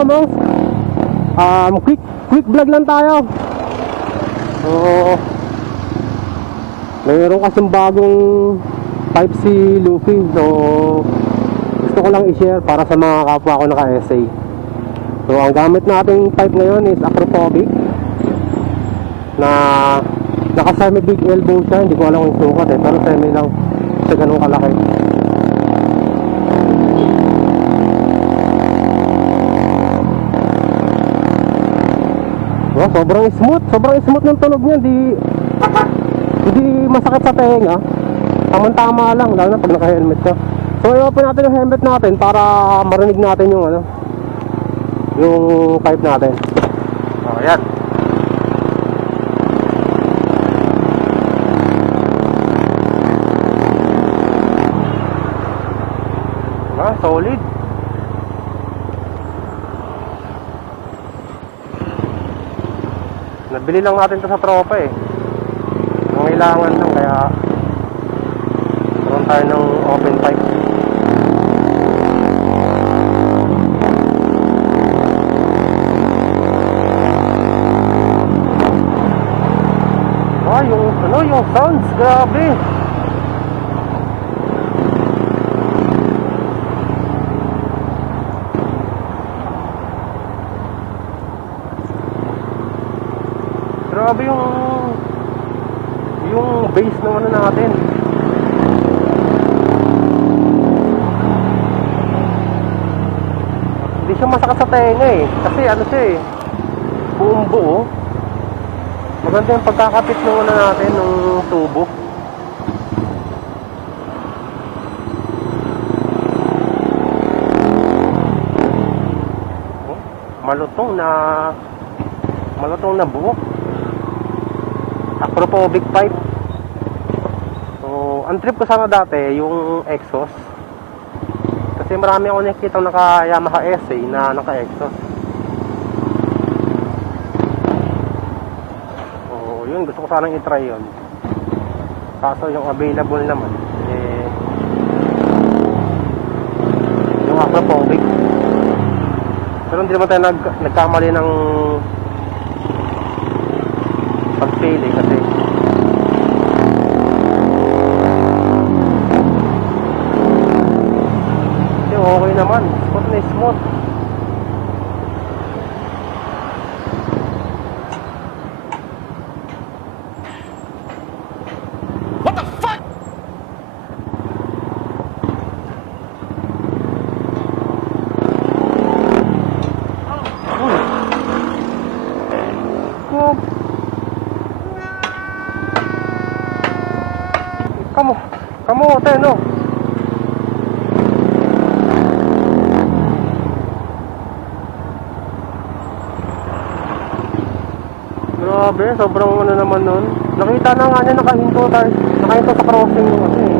Kasamang. Quick vlog lang tayo. So, mayroon kasing bagong pipe si Luffy. So, gusto ko lang i-share para sa mga kapwa ko naka-essay. So, ang gamit nating pipe ngayon is Akrapovic na naka-semi big elbow siya. Hindi ko alam kung sukat pero semi lang siya, ganun kalaki. Oh, sobrang smooth ng tunog niya. Hindi masakit sa tenga. Tama-tama lang, lalo na pag naka-helmet ka. So, i-open natin yung helmet natin para marinig natin yung yung pipe natin. Oh, ayan. Solid. Nabili lang natin to sa tropa eh. Kailangan lang, kaya meron tayo ng open pipe. Yung sounds, grabe. Grabe yung bass ng natin. Hindi siya masakit sa tenga eh. Kasi siya eh, buong buo. Maganda yung pagkakapit ng natin ng tubo. Malutong na buo. Akrapovic pipe. So, ang trip ko sana dati yung exhaust. Kasi marami ako nakikita naka Yamaha SA na naka-exhaust. So, yun, gusto ko sanang i-try yun. Kaso yung available naman yung Akrapovic. Pero hindi naman tayo nagkamali ng pagpili kasi okay naman, smooth na smooth. What the fuck? Kamote, no? Grabe, sobrang naman nun. Nakita na nga niya, nakahinto sa crossing yung